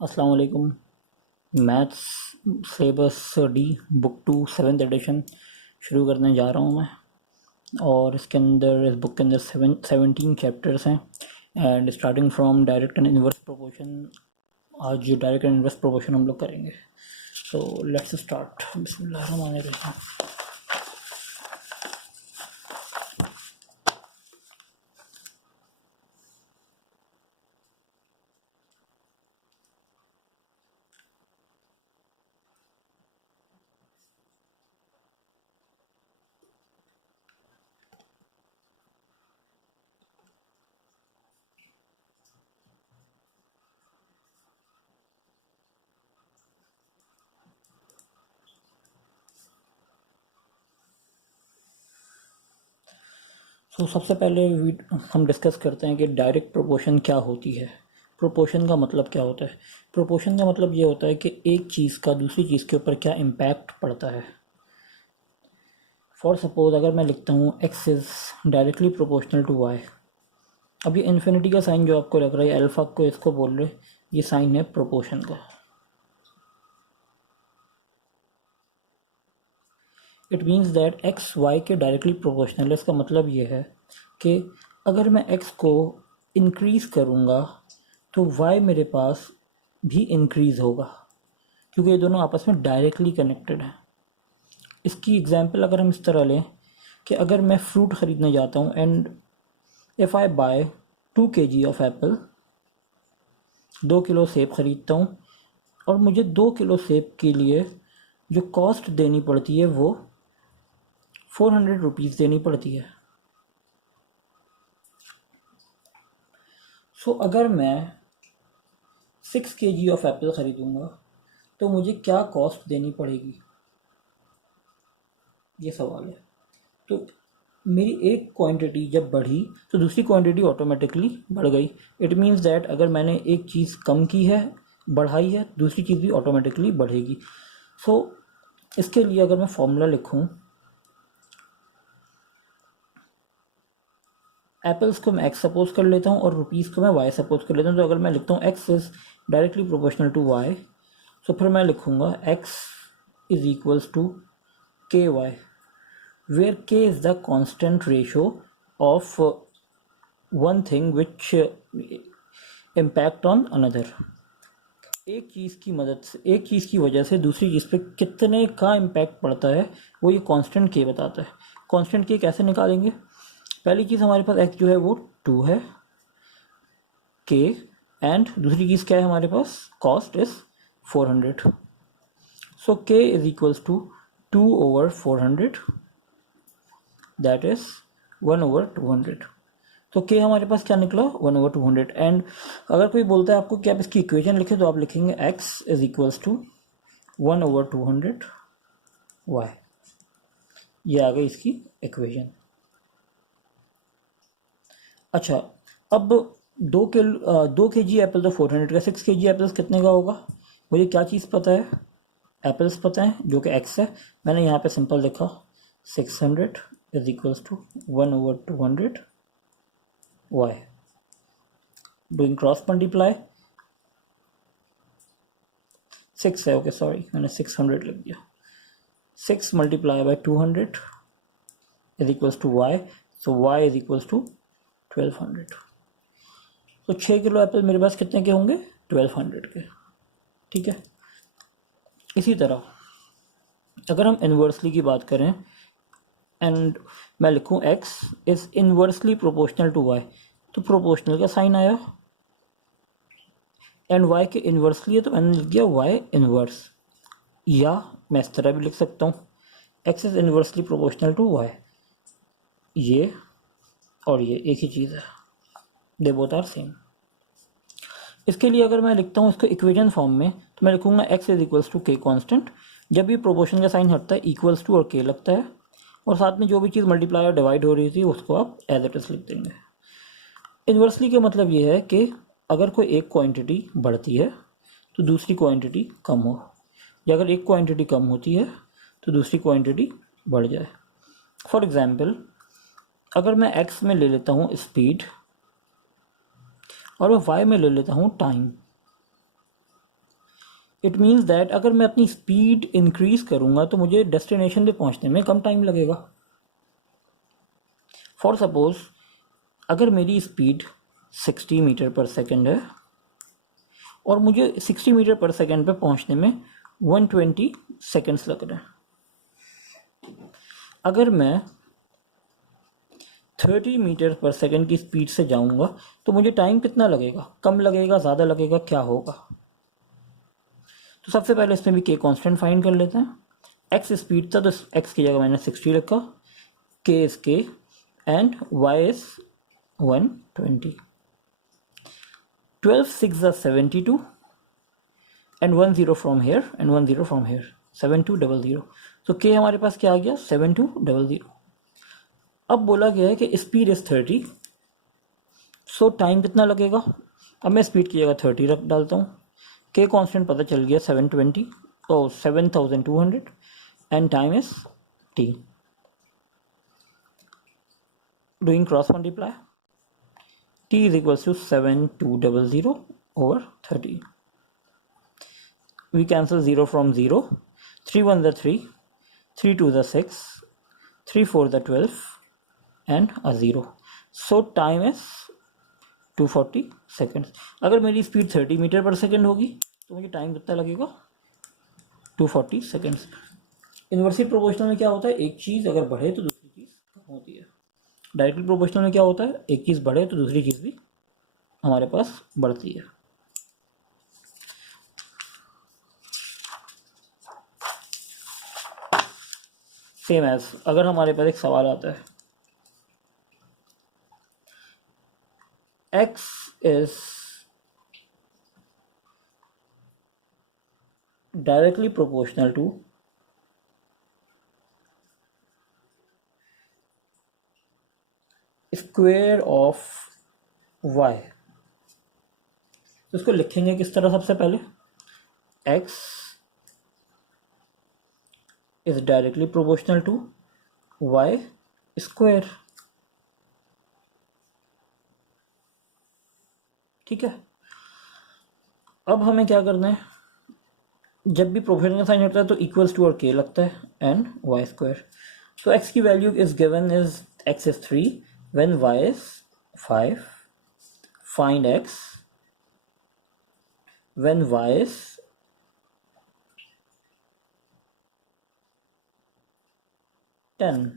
अस्सलाम वालेकुम। Maths syllabus D book 2 7th edition शुरू करने जा रहा हूँ मैं। और इस बुक के अंदर 17 चैप्टर्स हैं and starting from direct and inverse proportion. आज डायरेक्ट एंड इनवर्स प्रोपोर्शन हम लोग करेंगे। So let's start. बिस्मिल्लाहिर्रहमानिर्रहीम। सबसे पहले हम डिस्कस करते हैं कि डायरेक्ट प्रोपोर्शन क्या होती है। प्रोपोर्शन का मतलब क्या होता है। प्रोपोर्शन का मतलब ये होता है कि एक चीज़ का दूसरी चीज़ के ऊपर क्या इम्पैक्ट पड़ता है। फॉर सपोज अगर मैं लिखता हूँ x is directly proportional to y. अब ये इन्फिनिटी का साइन जो आपको लग रहा है अल्फ़ा को इसको बोल रहे, ये साइन है प्रोपोर्शन का। It means that x y के डायरेक्टली प्रोपोर्शनल है। इसका मतलब ये है कि अगर मैं एक्स को इंक्रीज़ करूँगा तो वाई मेरे पास भी इंक्रीज़ होगा, क्योंकि ये दोनों आपस में डायरेक्टली कनेक्टेड हैं। इसकी एग्जांपल अगर हम इस तरह लें कि अगर मैं फ्रूट ख़रीदने जाता हूँ and if I buy 2 kg of apple, 2 kilo सेब ख़रीदता हूँ और मुझे 2 किलो सेब के लिए जो कॉस्ट देनी पड़ती है वो 400 रुपीज़ देनी पड़ती है। अगर मैं 6 kg ऑफ एप्पल ख़रीदूँगा तो मुझे क्या कॉस्ट देनी पड़ेगी, ये सवाल है। तो मेरी एक क्वांटिटी जब बढ़ी तो दूसरी क्वांटिटी ऑटोमेटिकली बढ़ गई। इट मीन्स दैट अगर मैंने एक चीज़ कम की है, बढ़ाई है, दूसरी चीज़ भी ऑटोमेटिकली बढ़ेगी। इसके लिए अगर मैं फॉर्मूला लिखूं, एप्पल्स को मैं एक्स सपोज कर लेता हूं और रुपीज़ को मैं वाई सपोज कर लेता हूं। तो अगर मैं लिखता हूं x is directly proportional to y, तो फिर मैं लिखूंगा x is equals to K y, where k is the constant ratio of one thing which impact on another। एक चीज़ की मदद से, एक चीज़ की वजह से दूसरी चीज़ पे कितने का इम्पैक्ट पड़ता है वो ये कांस्टेंट k बताता है। कांस्टेंट k कैसे निकालेंगे। पहली चीज़ हमारे पास x जो है वो 2 है, k, एंड दूसरी चीज़ क्या है हमारे पास, cost is 400। So k is equals to 2/400, that is 1/200। तो k हमारे पास क्या निकला, 1/200। एंड अगर कोई बोलता है आपको कि आप इसकी इक्वेशन लिखें तो आप लिखेंगे x is equals to 1/200 y। ये आ गई इसकी इक्वेशन। अच्छा, अब 2 kg एप्पल तो 400 का, 6 kg एप्पल्स कितने का होगा। मुझे क्या चीज़ पता है, एप्पल्स पता है जो कि x है। मैंने यहाँ पे सिंपल लिखा 600 is equals to 1/200 y। Doing cross multiply, 6 है, ओके सॉरी मैंने 600 लिख दिया। 6 multiply by 200 is equals to y। So y is equals to 1200। तो 6 किलो एप्पल मेरे पास कितने के होंगे, 1200 के। ठीक है। इसी तरह अगर हम इन्वर्सली की बात करें एंड मैं लिखूं x is inversely proportional to y, तो प्रोपोर्शनल का साइन आया एंड y के इन्वर्सली है तो मैंने लिख दिया y इन्वर्स। या मैं इस तरह भी लिख सकता हूँ x is inversely proportional to y। ये और ये एक ही चीज़ है, दे बोथ आर सेम। इसके लिए अगर मैं लिखता हूँ इसको इक्वेशन फॉर्म में तो मैं लिखूंगा x इज इक्वल्स टू के कॉन्स्टेंट। जब भी प्रोपोर्शन का साइन हटता है इक्वल्स टू और k लगता है, और साथ में जो भी चीज़ मल्टीप्लाई और डिवाइड हो रही थी उसको आप एज इट इज लिख देंगे। इन्वर्सली का मतलब ये है कि अगर कोई एक क्वांटिटी बढ़ती है तो दूसरी क्वांटिटी कम हो, या अगर एक क्वांटिटी कम होती है तो दूसरी क्वांटिटी बढ़ जाए। फॉर एग्जांपल अगर मैं x में ले लेता हूँ स्पीड और मैं y में ले लेता हूँ टाइम, इट मीन्स दैट अगर मैं अपनी स्पीड इंक्रीज करूँगा तो मुझे डेस्टिनेशन पे पहुँचने में कम टाइम लगेगा. फॉर सपोज अगर मेरी स्पीड 60 मीटर पर सेकेंड है और मुझे 60 मीटर पर सेकेंड पे पहुँचने में 120 सेकेंड्स लग रहे हैं. अगर मैं 30 मीटर पर सेकेंड की स्पीड से जाऊंगा तो मुझे टाइम कितना लगेगा, कम लगेगा, ज़्यादा लगेगा, क्या होगा? तो सबसे पहले इसमें भी के कांस्टेंट फाइंड कर लेते हैं. एक्स स्पीड था तो एक्स की जगह मैंने 60 रखा, के इज के and Y is 120. 12 6 are 72 and 1 0 from here and 1 0 from here, 7200. तो के हमारे पास क्या आ गया, 7200. अब बोला गया है कि स्पीड इज 30, सो टाइम कितना लगेगा. अब मैं स्पीड की जगह 30 रख डालता हूँ. के कांस्टेंट पता चल गया 720 और 7200 and time is T. Doing cross multiply, t is equals to 7200 over 30. We cancel 0 from 0. 3 1 the 3, 3 2 the 6, 3 4 the 12 and a 0. So time is 240 seconds. अगर मेरी स्पीड 30 मीटर पर सेकेंड होगी तो मुझे टाइम कितना लगेगा, 240 सेकेंड्स. इन्वर्सली प्रोपोर्शनल में क्या होता है, एक चीज़ अगर बढ़े तो दूसरी चीज़ कम होती है. डायरेक्टली प्रोपोर्शनल में क्या होता है, एक चीज़ बढ़े तो दूसरी चीज़ भी हमारे पास बढ़ती है. सेम एज अगर हमारे पास एक सवाल आता है, x is directly proportional to square of y. तो इसको लिखेंगे किस तरह, सबसे पहले x is directly proportional to y square. ठीक है. अब हमें क्या करना है, जब भी प्रोपोर्शनल का साइन होता है तो इक्वल्स टू और के लगता है and Y square. So X की value is given is X is 3 when Y is 5. Find X when Y is 10.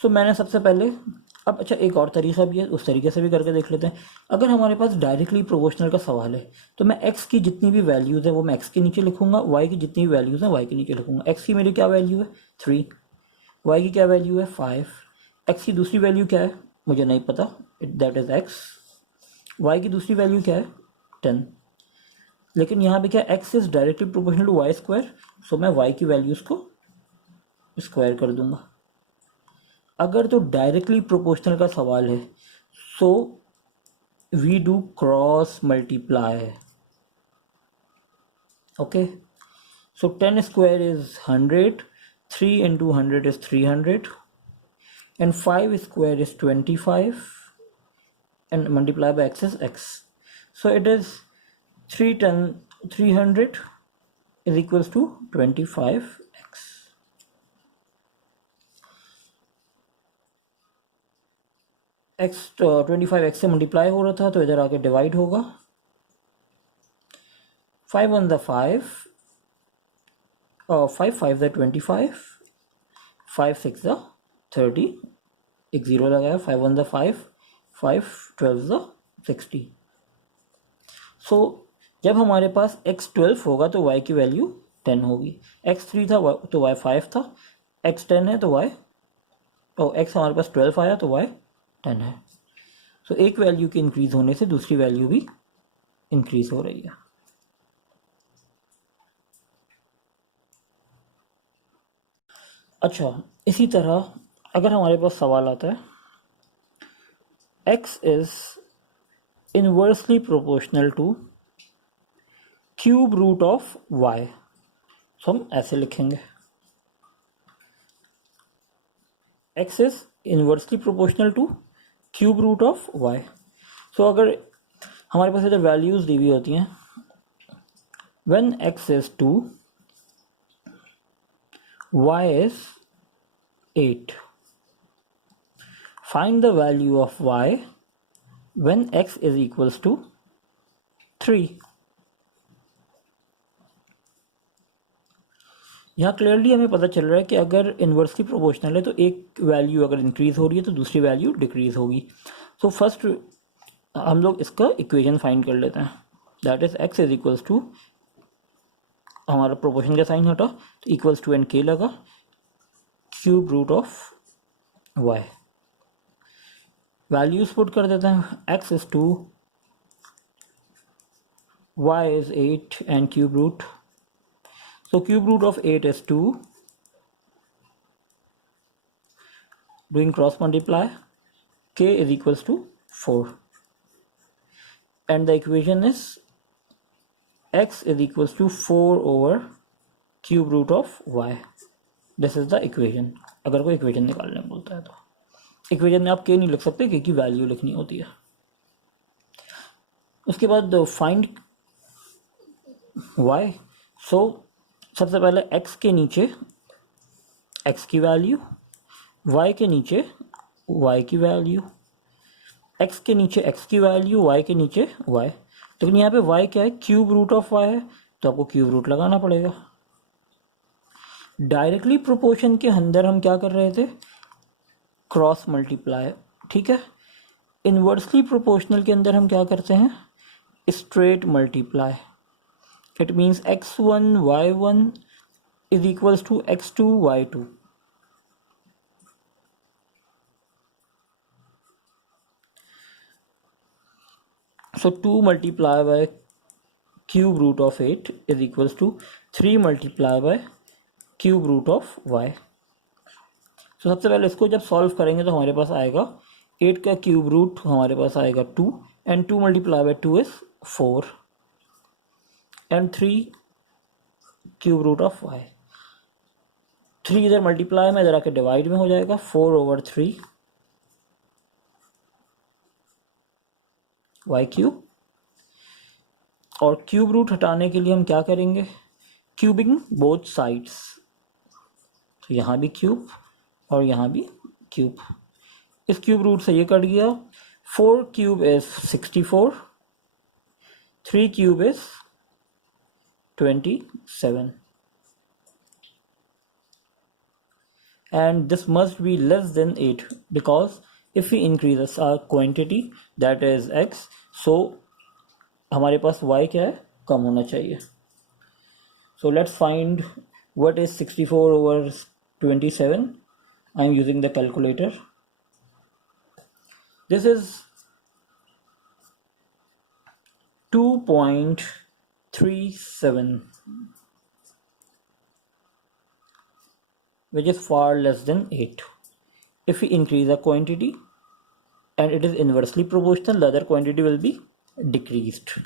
So मैंने सबसे पहले, अब अच्छा एक और तरीका भी है, उस तरीके से भी करके देख लेते हैं. अगर हमारे पास डायरेक्टली प्रोपोर्शनल का सवाल है तो मैं x की जितनी भी वैल्यूज़ है वो मैं x के नीचे लिखूंगा, y की जितनी भी वैल्यूज़ हैं y के नीचे लिखूंगा. x की मेरी क्या वैल्यू है 3, y की क्या वैल्यू है 5, x की दूसरी वैल्यू क्या है मुझे नहीं पता, दैट इज x. y की दूसरी वैल्यू क्या है 10. लेकिन यहाँ पे क्या x is directly proportional to Y square, so मैं y की वैल्यूज़ को स्क्वायर कर दूंगा. अगर तो डायरेक्टली प्रोपोर्शनल का सवाल है so we do cross multiply. Okay, so 10 square is 100, 3 into 100 is 300 and 5 square is 25 and multiply by x is x. So it is 300 is equals to 25x. x 25x से multiply हो रहा था तो इधर आके डिवाइड होगा. 5 1 the 5, 5 5 the 25, 5 6 the 30, एक zero लगाया. 5 1 the 5, 5 12 the 60. सो जब हमारे पास x 12 होगा तो y की वैल्यू 10 होगी. x 3 था तो y 5 था, x 10 है तो y, और x हमारे पास 12 आया तो y 10 है. सो एक वैल्यू के इंक्रीज होने से दूसरी वैल्यू भी इंक्रीज हो रही है. अच्छा, इसी तरह अगर हमारे पास सवाल आता है x is inversely proportional to cube root of y, तो हम ऐसे लिखेंगे x is inversely proportional to cube root of y. So अगर हमारे पास इधर वैल्यूज दी हुई होती हैं। When x is 2 y is 8, find the value of y when x is equals to 3। यहाँ क्लियरली हमें पता चल रहा है कि अगर इन्वर्सली प्रोपोर्शनल है तो एक वैल्यू अगर इंक्रीज हो रही है तो दूसरी वैल्यू डिक्रीज होगी। तो फर्स्ट हम लोग इसका इक्वेशन फाइंड कर लेते हैं, that is x is equals to, हमारा प्रोपोर्शन का साइन हटा तो इक्वल्स टू एंड k लगा, cube root of y। Values put कर देते हैं, x is 2, y is 8 and cube root, so cube root of 8 is 2, doing cross multiply, k is equals to 4, and the equation is x is equals to 4 over cube root of y. This is the equation। अगर कोई equation निकालने बोलता है तो equation में आप k नहीं लिख सकते, k की वैल्यू लिखनी होती है। उसके बाद फाइंड y। सो सबसे पहले x के नीचे x की वैल्यू, y के नीचे y की वैल्यू, x के नीचे x की वैल्यू, y के नीचे y। लेकिन यहाँ पे y क्या है, क्यूब रूट ऑफ y है, तो आपको क्यूब रूट लगाना पड़ेगा। डायरेक्टली प्रोपोर्शन के अंदर हम क्या कर रहे थे, क्रॉस मल्टीप्लाई, ठीक है। इन्वर्सली प्रोपोर्शनल के अंदर हम क्या करते हैं, straight multiply. It means x1 y1 is equals to x2 y2। So 2 multiply by cube root of 8 is equals to 3 multiply by cube root of y। So सबसे पहले इसको जब सॉल्व करेंगे तो हमारे पास आएगा 8 का क्यूब रूट, हमारे पास आएगा 2 and 2 multiply by 2 is 4 and 3 cube root of y। 3 इधर मल्टीप्लाई में, इधर आके डिवाइड में हो जाएगा, 4 over 3 y क्यूब। और क्यूब रूट हटाने के लिए हम क्या करेंगे, क्यूबिंग बोथ साइड्स। तो यहाँ भी क्यूब और यहाँ भी क्यूब, इस क्यूब रूट से ये कट गया। 4 cube is 64, 3 cube is 27, and this must be less than 8 because if we increase our quantity that is x, so हमारे पास y क्या है, कम होना चाहिए। So let's find what is 64 over 27। I am using the calculator। This is 2.37, which is far less than 8. If we increase the quantity and it is inversely proportional, the other quantity will be decreased.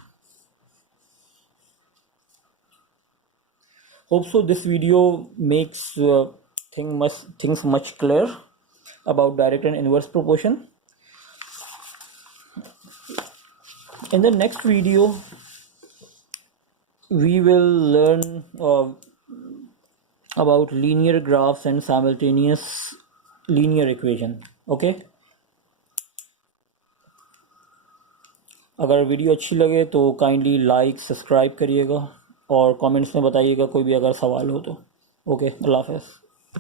Hope so this video makes things much clear about direct and inverse proportion. In the next video we will learn about linear graphs and simultaneous linear equation। okay, अगर video अच्छी लगे तो kindly like subscribe करिएगा और comments में बताइएगा कोई भी अगर सवाल हो तो। ओके, अल्लाह हाफ़िज़।